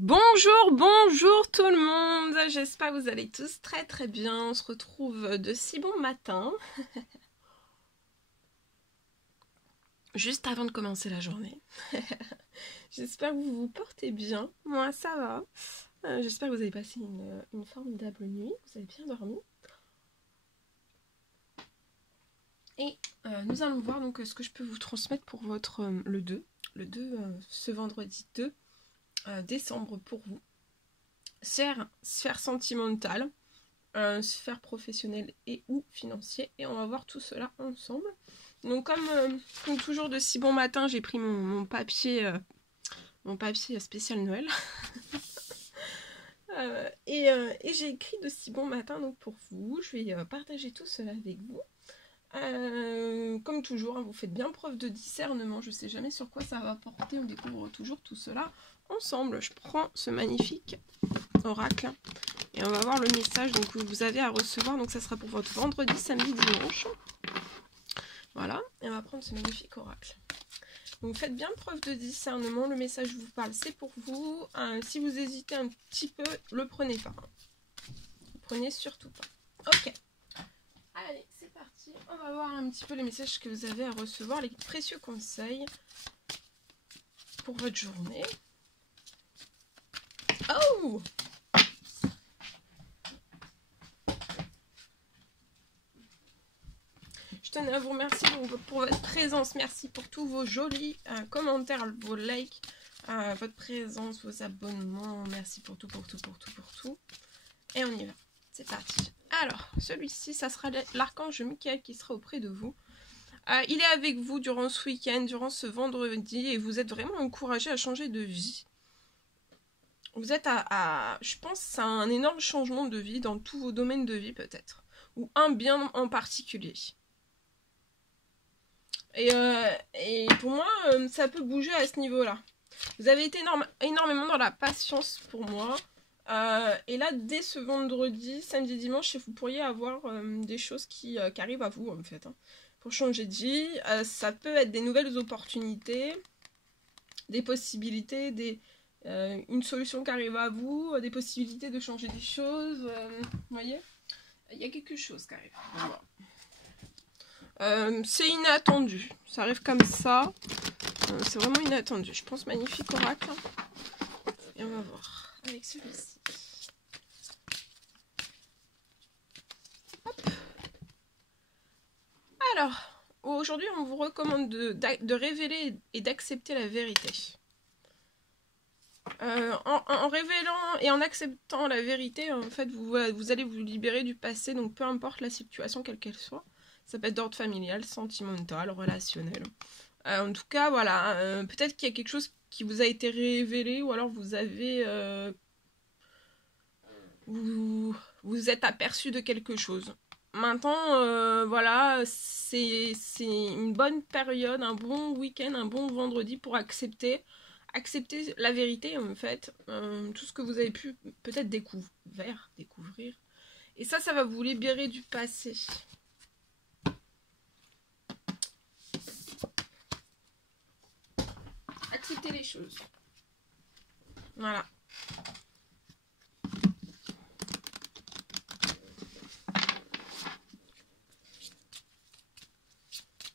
Bonjour, bonjour tout le monde, j'espère que vous allez tous très bien, on se retrouve de si bon matin, juste avant de commencer la journée. J'espère que vous vous portez bien, moi ça va, j'espère que vous avez passé une formidable nuit, vous avez bien dormi. Et nous allons voir donc ce que je peux vous transmettre pour votre le 2, ce vendredi 2 décembre pour vous. Sphère sentimentale, sphère professionnelle et ou financier, et on va voir tout cela ensemble. Donc comme toujours de si bon matin, j'ai pris mon papier spécial Noël et j'ai écrit de si bon matin donc pour vous. Je vais partager tout cela avec vous. Comme toujours, hein, vous faites bien preuve de discernement, je sais jamais sur quoi ça va porter, on découvre toujours tout cela ensemble. Je prends ce magnifique oracle et on va voir le message donc, que vous avez à recevoir. Donc ça sera pour votre vendredi, samedi, dimanche. Voilà, et on va prendre ce magnifique oracle. Donc faites bien preuve de discernement, le message vous parle, c'est pour vous. Si vous hésitez un petit peu, le prenez pas. Le prenez surtout pas. Ok. Allez, c'est parti. On va voir un petit peu les messages que vous avez à recevoir, les précieux conseils pour votre journée. Oh! Je tenais à vous remercier pour votre présence. Merci pour tous vos jolis commentaires, vos likes, votre présence, vos abonnements. Merci pour tout. Et on y va. C'est parti. Alors, celui-ci, ça sera l'archange Michael qui sera auprès de vous. Il est avec vous durant ce week-end, durant ce vendredi, et vous êtes vraiment encouragé à changer de vie. Vous êtes je pense, à un énorme changement de vie dans tous vos domaines de vie peut-être. Ou un bien en particulier. Et pour moi, ça peut bouger à ce niveau-là. Vous avez été énormément dans la patience pour moi. Et là, dès ce vendredi, samedi, dimanche, vous pourriez avoir des choses qui arrivent à vous, en fait. Hein, pour changer de vie, ça peut être des nouvelles opportunités, des possibilités, une solution qui arrive à vous, des possibilités de changer des choses. Vous voyez, il y a quelque chose qui arrive. Voilà. C'est inattendu, ça arrive comme ça, c'est vraiment inattendu. Je pense magnifique oracle. Et on va voir avec celui-ci. Hop. Alors, aujourd'hui on vous recommande de révéler et d'accepter la vérité. En révélant et en acceptant la vérité, en fait, vous allez vous libérer du passé, donc peu importe la situation, quelle qu'elle soit. Ça peut être d'ordre familial, sentimental, relationnel. En tout cas, voilà, peut-être qu'il y a quelque chose qui vous a été révélé, ou alors vous avez... vous êtes aperçu de quelque chose. Maintenant, voilà, c'est une bonne période, un bon week-end, un bon vendredi pour accepter la vérité, en fait. Tout ce que vous avez pu peut-être découvrir. Et ça va vous libérer du passé. Acceptez les choses. Voilà.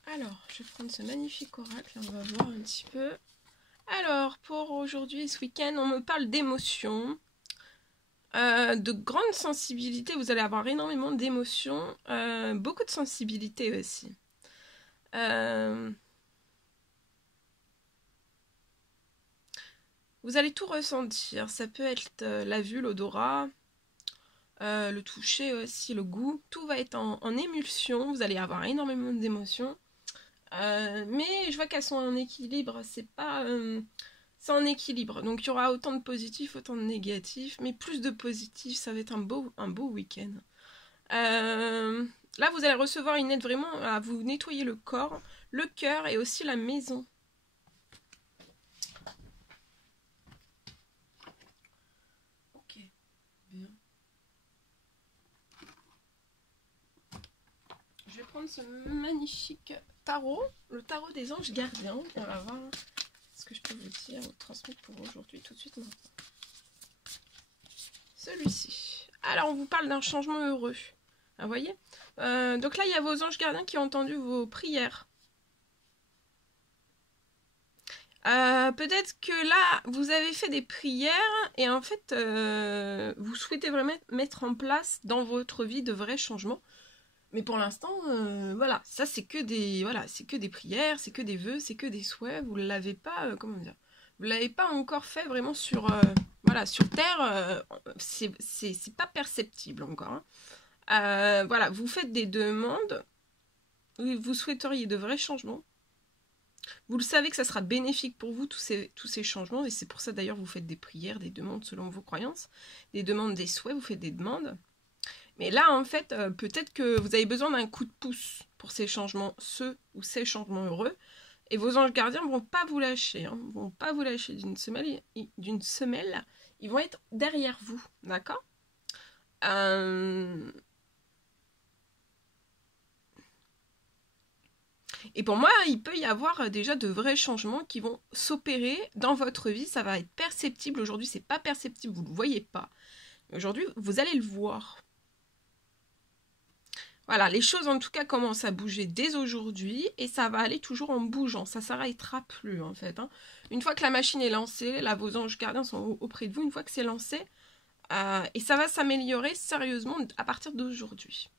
Alors, je vais prendre ce magnifique oracle, on va voir un petit peu. Alors, pour aujourd'hui, ce week-end, on me parle d'émotions, de grande sensibilité. Vous allez avoir énormément d'émotions, beaucoup de sensibilité aussi. Vous allez tout ressentir. Ça peut être la vue, l'odorat, le toucher aussi, le goût. Tout va être en émulsion. Vous allez avoir énormément d'émotions. Mais je vois qu'elles sont en équilibre. C'est pas... c'est en équilibre. Donc il y aura autant de positifs, autant de négatifs. Mais plus de positifs, ça va être un beau week-end. Là, vous allez recevoir une aide vraiment à vous nettoyer le corps, le cœur et aussi la maison. Ok, bien. Je vais prendre ce magnifique tarot, le tarot des anges gardiens. On va voir ce que je peux vous dire, vous transmettre pour aujourd'hui tout de suite maintenant. celui-ci. Alors, on vous parle d'un changement heureux. Vous voyez, donc là, il y a vos anges gardiens qui ont entendu vos prières. Peut-être que là, vous avez fait des prières et en fait, vous souhaitez vraiment mettre en place dans votre vie de vrais changements. Mais pour l'instant, voilà, ça c'est que des, voilà, c'est que des prières, c'est que des vœux, c'est que des souhaits. Vous l'avez pas, comment dire, vous l'avez pas encore fait vraiment sur, voilà, sur terre. C'est pas perceptible encore. Hein. Voilà, vous faites des demandes. Vous souhaiteriez de vrais changements. Vous le savez que ça sera bénéfique pour vous, tous ces changements, et c'est pour ça d'ailleurs vous faites des prières, des demandes selon vos croyances, des demandes, des souhaits, vous faites des demandes. Mais là, en fait, peut-être que vous avez besoin d'un coup de pouce pour ces changements, ces changements heureux, et vos anges gardiens vont pas vous lâcher, hein, vont pas vous lâcher d'une semelle, ils vont être derrière vous, d'accord Et pour moi, il peut y avoir déjà de vrais changements qui vont s'opérer dans votre vie. Ça va être perceptible. Aujourd'hui, c'est pas perceptible, vous ne le voyez pas. Aujourd'hui, vous allez le voir. Voilà, les choses en tout cas commencent à bouger dès aujourd'hui et ça va aller toujours en bougeant. Ça ne s'arrêtera plus en fait. Hein. Une fois que la machine est lancée, là vos anges gardiens sont auprès de vous. Une fois que c'est lancé, et ça va s'améliorer sérieusement à partir d'aujourd'hui.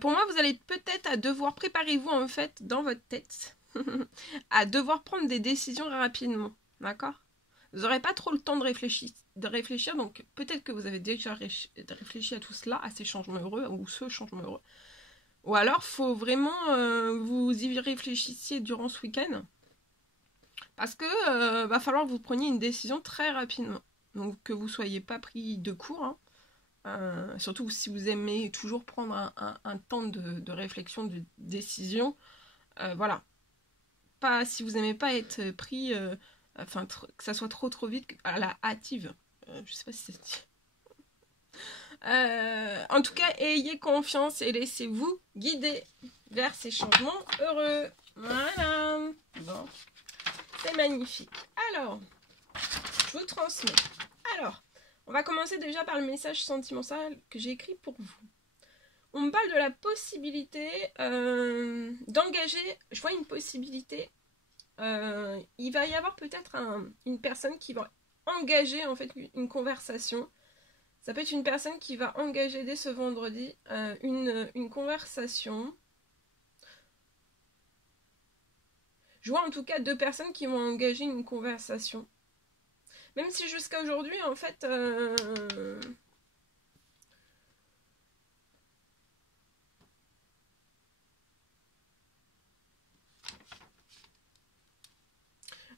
Pour moi, vous allez peut-être à devoir, préparez-vous en fait dans votre tête, à devoir prendre des décisions rapidement, d'accord? Vous n'aurez pas trop le temps de réfléchir, donc peut-être que vous avez déjà réfléchi à tout cela, à ces changements heureux, ou ce changement heureux. Ou alors, il faut vraiment vous y réfléchissiez durant ce week-end, parce que va falloir que vous preniez une décision très rapidement. Donc que vous ne soyez pas pris de court, hein. Surtout si vous aimez toujours prendre un temps de réflexion, de décision, voilà. Pas si vous n'aimez pas être pris, que ça soit trop vite à la hâtive. Je sais pas si ça se dit. En tout cas, ayez confiance et laissez-vous guider vers ces changements heureux. Voilà. Bon, c'est magnifique. Alors, je vous transmets. Alors. On va commencer déjà par le message sentimental que j'ai écrit pour vous. On me parle de la possibilité d'engager, je vois une possibilité, il va y avoir peut-être une personne qui va engager en fait une conversation. Ça peut être une personne qui va engager dès ce vendredi une conversation. Je vois en tout cas 2 personnes qui vont engager une conversation. Même si jusqu'à aujourd'hui, en fait,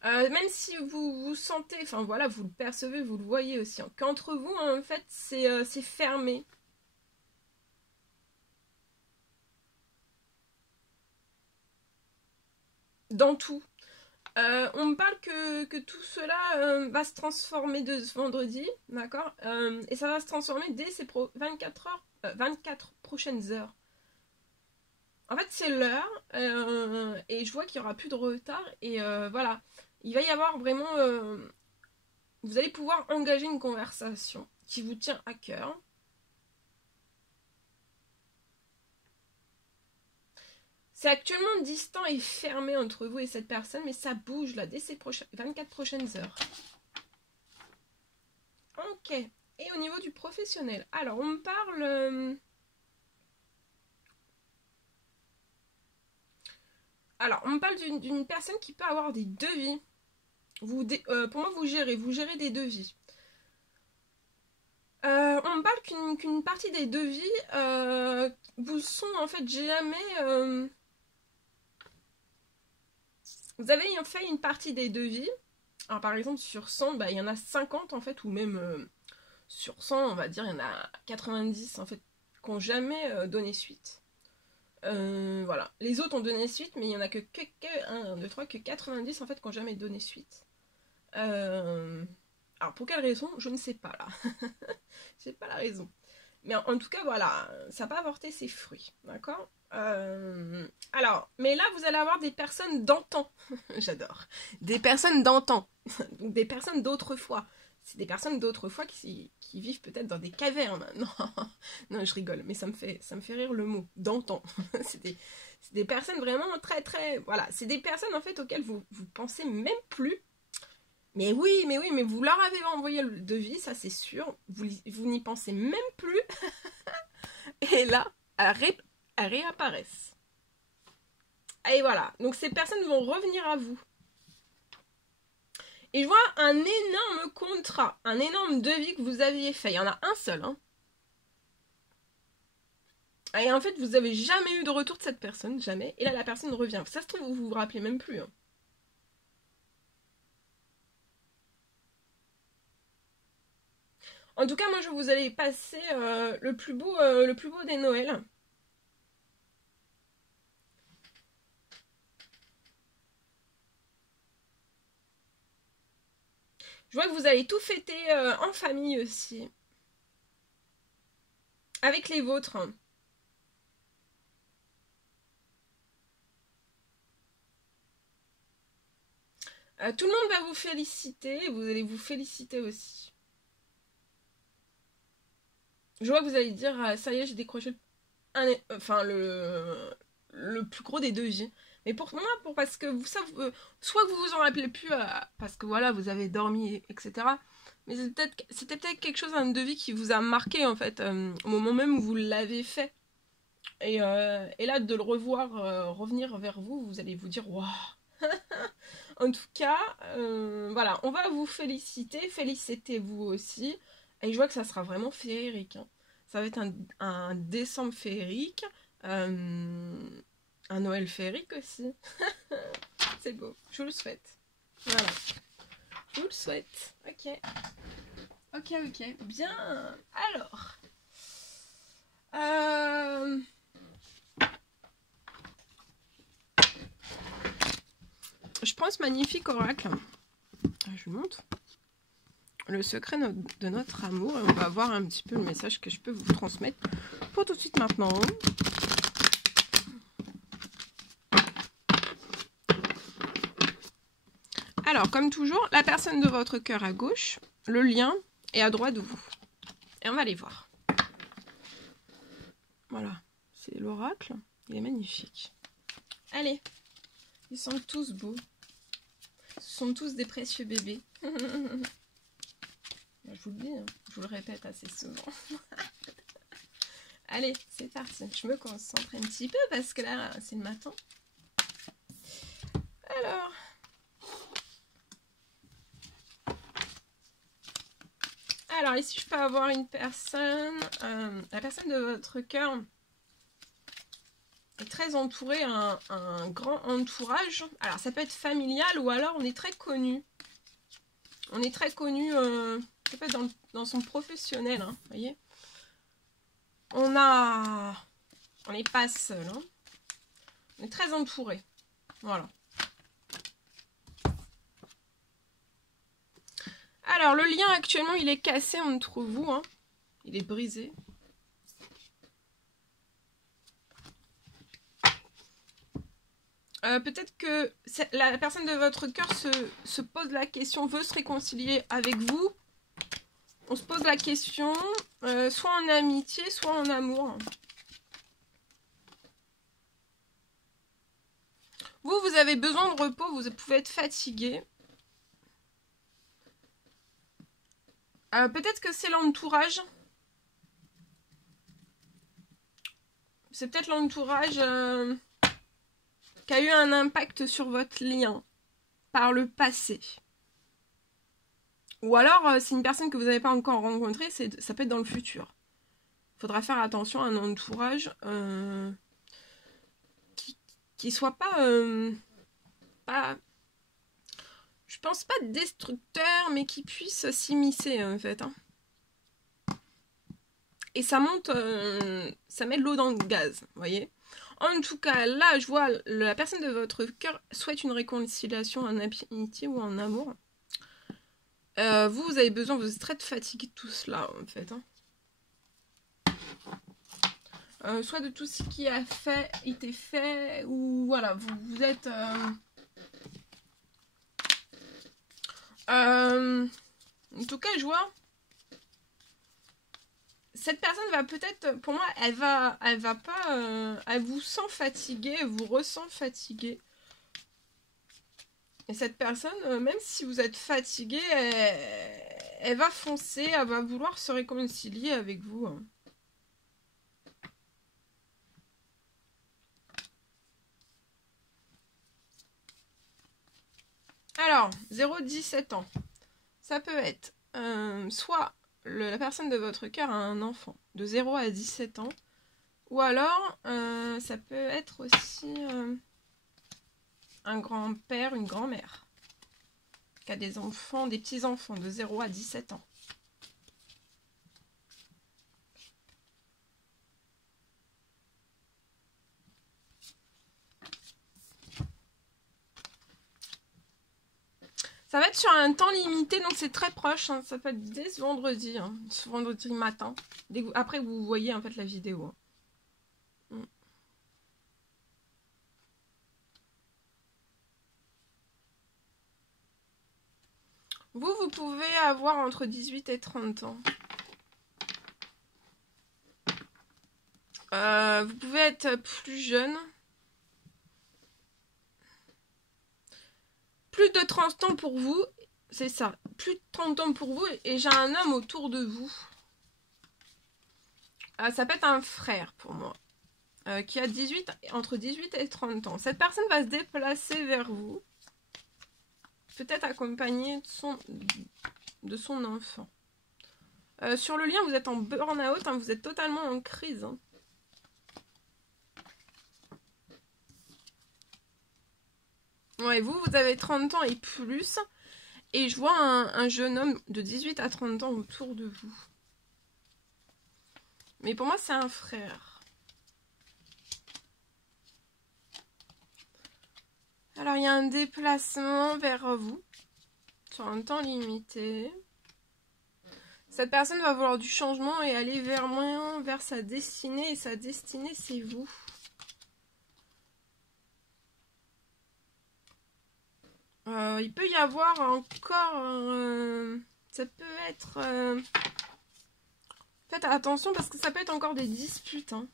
même si vous sentez, enfin voilà, vous le percevez, vous le voyez aussi, hein, qu'entre vous, en fait, c'est fermé. Dans tout. On me parle que tout cela va se transformer de ce vendredi, d'accord, et ça va se transformer dès ces 24 prochaines heures. En fait, c'est l'heure, et je vois qu'il n'y aura plus de retard, et voilà. Il va y avoir vraiment... vous allez pouvoir engager une conversation qui vous tient à cœur. C'est actuellement distant et fermé entre vous et cette personne, mais ça bouge là dès ces 24 prochaines heures. Ok. Et au niveau du professionnel, alors on me parle... Alors, on me parle d'une personne qui peut avoir des devis. Pour moi, vous gérez des devis. On me parle qu'une partie des devis vous sont en fait jamais... Vous avez fait une partie des devis. Alors par exemple sur 100, il y en a 50 en fait, ou même sur 100, on va dire, il y en a 90 en fait qui n'ont jamais donné suite. Voilà. Les autres ont donné suite, mais il n'y en a que 1, 2, 3, que 90 en fait qui n'ont jamais donné suite. Alors pour quelle raison, je ne sais pas là. Je sais pas la raison. Mais en tout cas, voilà, ça n'a pas apporté ses fruits, d'accord. Alors, mais là, vous allez avoir des personnes d'antan. J'adore. Des personnes d'antan. Donc des personnes d'autrefois. c'est des personnes d'autrefois qui vivent peut-être dans des cavernes. Non, non, je rigole, mais ça me fait rire le mot, d'antan. c'est des personnes vraiment très, très... Voilà, c'est des personnes en fait auxquelles vous pensez même plus. Mais oui, mais vous leur avez envoyé le devis, ça c'est sûr. Vous n'y pensez même plus. Et là, elles réapparaissent. Et voilà, donc ces personnes vont revenir à vous. Et je vois un énorme contrat, un énorme devis que vous aviez fait. Il y en a un seul. Hein. Et en fait, vous n'avez jamais eu de retour de cette personne, jamais. Et là, la personne revient. Ça se trouve, vous vous rappelez même plus. Hein. En tout cas, moi, je vous allais passer le plus beau des Noëls. Je vois que vous allez tout fêter en famille aussi. Avec les vôtres. Tout le monde va vous féliciter et vous allez vous féliciter aussi. Je vois que vous allez dire, ça y est, j'ai décroché le plus gros des devis. Mais pour moi, parce que vous savez, soit que vous vous en rappelez plus, parce que voilà, vous avez dormi, etc. Mais c'était peut-être quelque chose, un devis qui vous a marqué en fait, au moment même où vous l'avez fait. Et là, de le revoir revenir vers vous, vous allez vous dire, waouh! En tout cas, voilà, on va vous féliciter, félicitez-vous aussi. Et je vois que ça sera vraiment féerique. Hein. Ça va être un décembre féerique, un Noël féerique aussi. C'est beau, je vous le souhaite. Voilà, je vous le souhaite. Ok. Ok, bien. Alors, je prends ce magnifique oracle. Je vous montre. Le secret de notre amour. Et on va voir un petit peu le message que je peux vous transmettre pour tout de suite maintenant. Alors, comme toujours, la personne de votre cœur à gauche, le lien est à droite de vous. Et on va aller voir. Voilà, c'est l'oracle. Il est magnifique. Allez, ils sont tous beaux. Ce sont tous des précieux bébés. Je vous le dis, hein, je vous le répète assez souvent. Allez, c'est parti. Je me concentre un petit peu parce que là, c'est le matin. Alors, ici, je peux avoir une personne. La personne de votre cœur est très entourée, un grand entourage. Alors, ça peut être familial ou alors on est très connu. On est très connu, ça peut être dans son professionnel, hein, vous voyez. On n'est pas seul, hein. On est très entouré. Voilà. Alors, le lien actuellement, il est cassé entre vous. Hein. Il est brisé. Peut-être que la personne de votre cœur se pose la question, veut se réconcilier avec vous. On se pose la question, soit en amitié, soit en amour. Vous avez besoin de repos, vous pouvez être fatigué. Peut-être que c'est l'entourage. C'est peut-être l'entourage qui a eu un impact sur votre lien par le passé. Ou alors, c'est une personne que vous n'avez pas encore rencontrée, ça peut être dans le futur. Il faudra faire attention à un entourage qui soit pas... je pense pas destructeur, mais qui puisse s'immiscer, en fait. Hein. Et ça monte... ça met de l'eau dans le gaz, vous voyez. En tout cas, là, je vois la personne de votre cœur souhaite une réconciliation en amitié ou en amour. Vous avez besoin, vous êtes très fatigué de tout cela, en fait. Hein. Soit de tout ce qui a été fait, ou voilà, vous êtes... En tout cas, je vois. Cette personne va peut-être, pour moi, elle va pas, elle vous sent fatigué, elle vous ressent fatigué. Et cette personne, même si vous êtes fatigué, elle va foncer, elle va vouloir se réconcilier avec vous. Hein. Alors, 0-17 ans. Ça peut être soit la personne de votre cœur a un enfant de 0 à 17 ans. Ou alors, ça peut être aussi un grand-père, une grand-mère qui a des enfants, des petits-enfants de 0 à 17 ans. Ça va être sur un temps limité, donc c'est très proche. Hein. Ça peut être dès ce vendredi, hein, ce vendredi matin. Après, vous voyez en fait la vidéo. Hein. Vous pouvez avoir entre 18 et 30 ans. Vous pouvez être plus jeune. Plus de 30 ans pour vous. C'est ça. Plus de 30 ans pour vous. Et j'ai un homme autour de vous. Ça peut être un frère pour moi. Qui a entre 18 et 30 ans. Cette personne va se déplacer vers vous. Peut-être accompagné de son enfant. Sur le lien, vous êtes en burn-out, hein, vous êtes totalement en crise. Hein. Ouais, vous avez 30 ans et plus. Et je vois un jeune homme de 18 à 30 ans autour de vous. Mais pour moi, c'est un frère. Alors, il y a un déplacement vers vous. Sur un temps limité. Cette personne va vouloir du changement et aller vers sa destinée. Et sa destinée, c'est vous. Il peut y avoir encore... ça peut être... Faites attention parce que ça peut être encore des disputes. Hein.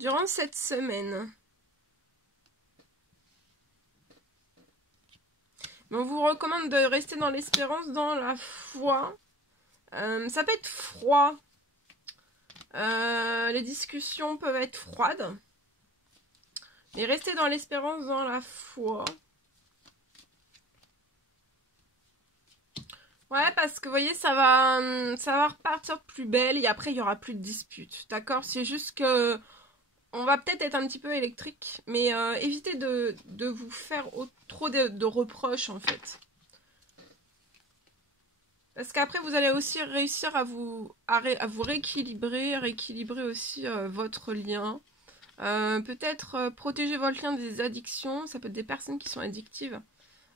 Durant cette semaine. Mais on vous recommande de rester dans l'espérance, dans la foi. Ça peut être froid. Les discussions peuvent être froides. Mais restez dans l'espérance, dans la foi. Ouais, parce que vous voyez, ça va repartir plus belle et après il y aura plus de disputes. D'accord? C'est juste que on va peut-être être un petit peu électrique, mais évitez de vous faire trop de reproches en fait. Parce qu'après vous allez aussi réussir à vous rééquilibrer aussi votre lien. Peut-être protéger votre lien des addictions, ça peut être des personnes qui sont addictives.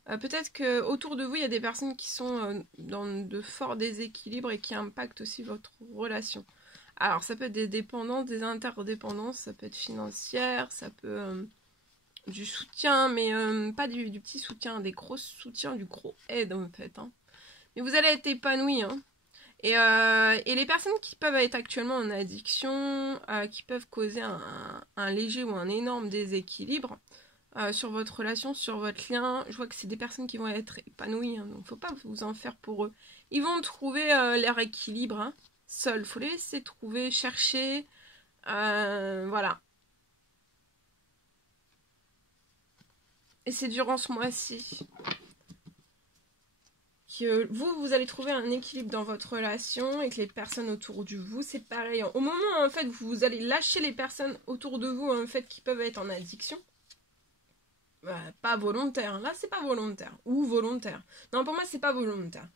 Peut-être qu'autour de vous, il y a des personnes qui sont dans de forts déséquilibres et qui impactent aussi votre relation. Alors, ça peut être des dépendances, des interdépendances, ça peut être financière, ça peut du soutien, mais pas du petit soutien, des gros soutiens, du gros aide en fait. Hein. Mais vous allez être épanoui. Hein. Et les personnes qui peuvent être actuellement en addiction, qui peuvent causer un léger ou un énorme déséquilibre, sur votre relation, sur votre lien. Je vois que c'est des personnes qui vont être épanouies, hein, donc faut pas vous en faire pour eux. Ils vont trouver leur équilibre, hein, seuls. Faut les laisser trouver, chercher, voilà. Et c'est durant ce mois-ci que vous allez trouver un équilibre dans votre relation et que les personnes autour de vous, c'est pareil. Au moment où, en fait, vous allez lâcher les personnes autour de vous, en fait, qui peuvent être en addiction, pas volontaire, là c'est pas volontaire, ou volontaire. Non, pour moi c'est pas volontaire.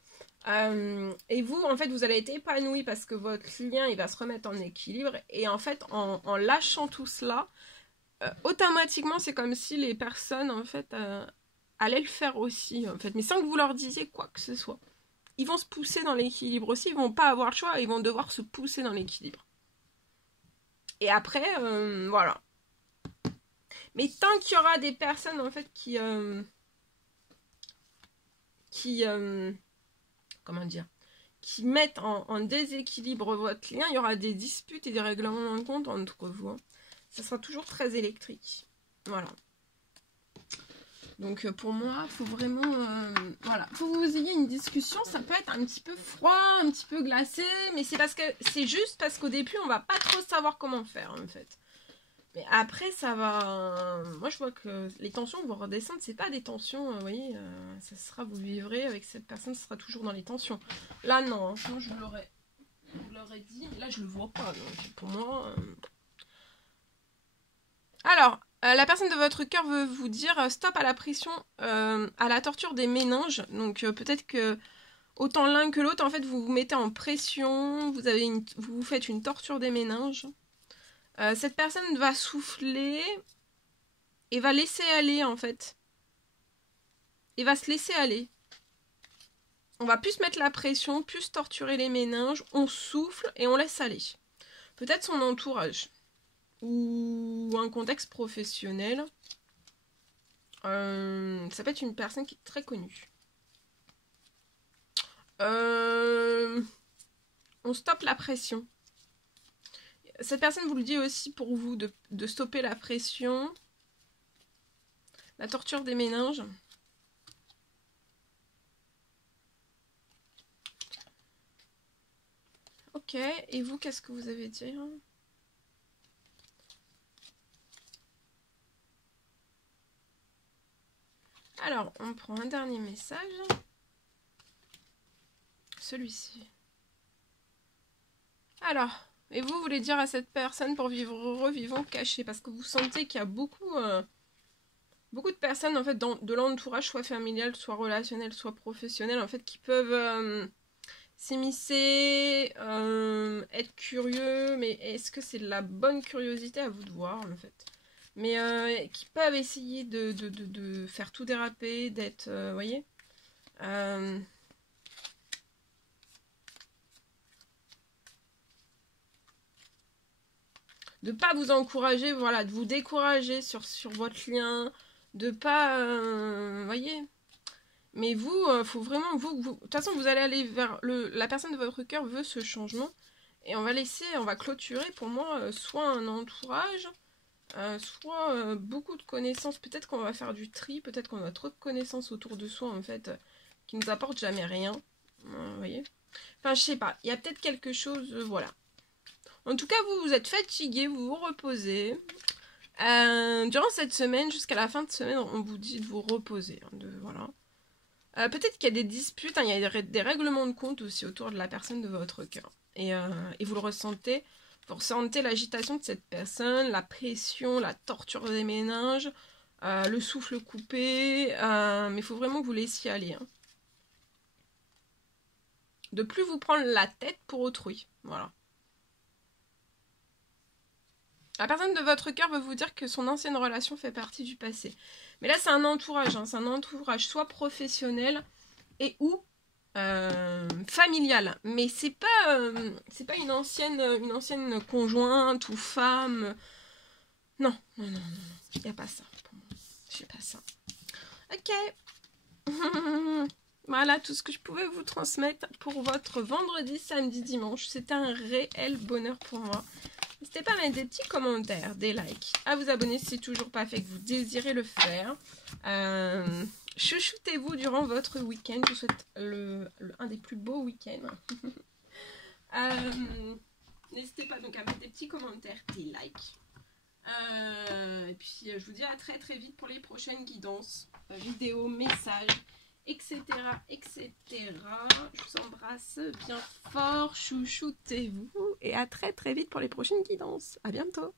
Et vous, en fait, vous allez être épanoui parce que votre lien, il va se remettre en équilibre. Et en fait, en lâchant tout cela, automatiquement, c'est comme si les personnes, en fait, allaient le faire aussi, en fait. Mais sans que vous leur disiez quoi que ce soit. Ils vont se pousser dans l'équilibre aussi, ils vont pas avoir le choix, ils vont devoir se pousser dans l'équilibre. Et après, voilà. Mais tant qu'il y aura des personnes, en fait, qui qui comment dire, qui mettent en déséquilibre votre lien. Il y aura des disputes et des règlements de compte entre vous. Hein. Ça sera toujours très électrique. Voilà. Donc pour moi, il faut vraiment... voilà, faut que vous ayez une discussion. Ça peut être un petit peu froid, un petit peu glacé, mais c'est juste parce qu'au début, on va pas trop savoir comment faire en fait. Mais après, ça va... Moi, je vois que les tensions vont redescendre. C'est pas des tensions, vous voyez, ça sera, vous vivrez avec cette personne, ce sera toujours dans les tensions. Là, non, sinon je vous l'aurais dit, mais là, je le vois pas. Donc pour moi... Alors, la personne de votre cœur veut vous dire stop à la pression, à la torture des méninges. Donc peut-être que autant l'un que l'autre, en fait, vous vous mettez en pression, vous vous faites une torture des méninges. Cette personne va souffler et va laisser aller, en fait. Et va se laisser aller. On va plus mettre la pression, plus torturer les méninges, on souffle et on laisse aller. Peut-être son entourage. Ou un contexte professionnel. Ça peut être une personne qui est très connue. On stoppe la pression. Cette personne vous le dit aussi pour vous de stopper la pression. La torture des méninges. Ok, et vous, qu'est-ce que vous avez dit ? Alors, on prend un dernier message. Celui-ci. Alors, et vous voulez dire à cette personne pour vivre heureux, vivant caché, parce que vous sentez qu'il y a beaucoup de personnes en fait de l'entourage, soit familial, soit relationnel, soit professionnel, en fait, qui peuvent s'immiscer, être curieux, mais est-ce que c'est de la bonne curiosité, à vous de voir en fait. Mais qui peuvent essayer de faire tout déraper, d'être, vous voyez, de pas vous encourager, voilà, de vous décourager sur votre lien, de pas, voyez. Mais vous, faut vraiment, de toute façon, vous allez aller vers la personne de votre cœur veut ce changement, et on va clôturer pour moi, soit un entourage, soit beaucoup de connaissances. Peut-être qu'on va faire du tri, peut-être qu'on a trop de connaissances autour de soi en fait, qui nous apportent jamais rien, vous voyez. Enfin, je sais pas, il y a peut-être quelque chose, voilà. En tout cas, vous êtes fatigué, vous vous reposez. Durant cette semaine, jusqu'à la fin de semaine, on vous dit de vous reposer. Hein, voilà. Peut-être qu'il y a des disputes, hein, il y a des règlements de compte aussi autour de la personne de votre cœur. Et vous le ressentez. Vous ressentez l'agitation de cette personne, la pression, la torture des méninges, le souffle coupé. Mais il faut vraiment que vous laissiez aller. Hein. De plus vous prendre la tête pour autrui. Voilà. La personne de votre cœur veut vous dire que son ancienne relation fait partie du passé. Mais là, c'est un entourage. Hein, c'est un entourage soit professionnel et ou familial. Mais c'est pas une ancienne conjointe ou femme. Non. Il n'y a pas ça. J'ai pas ça. Ok. Voilà tout ce que je pouvais vous transmettre pour votre vendredi, samedi, dimanche. C'était un réel bonheur pour moi. N'hésitez pas à mettre des petits commentaires, des likes, à vous abonner si c'est toujours pas fait, que vous désirez le faire. Chouchoutez-vous durant votre week-end. Je vous souhaite un des plus beaux week-ends. N'hésitez pas donc à mettre des petits commentaires, des likes. Et puis je vous dis à très très vite pour les prochaines guidances, vidéos, messages, etc. Je vous embrasse bien fort, chouchoutez-vous et à très très vite pour les prochaines guidances. À bientôt.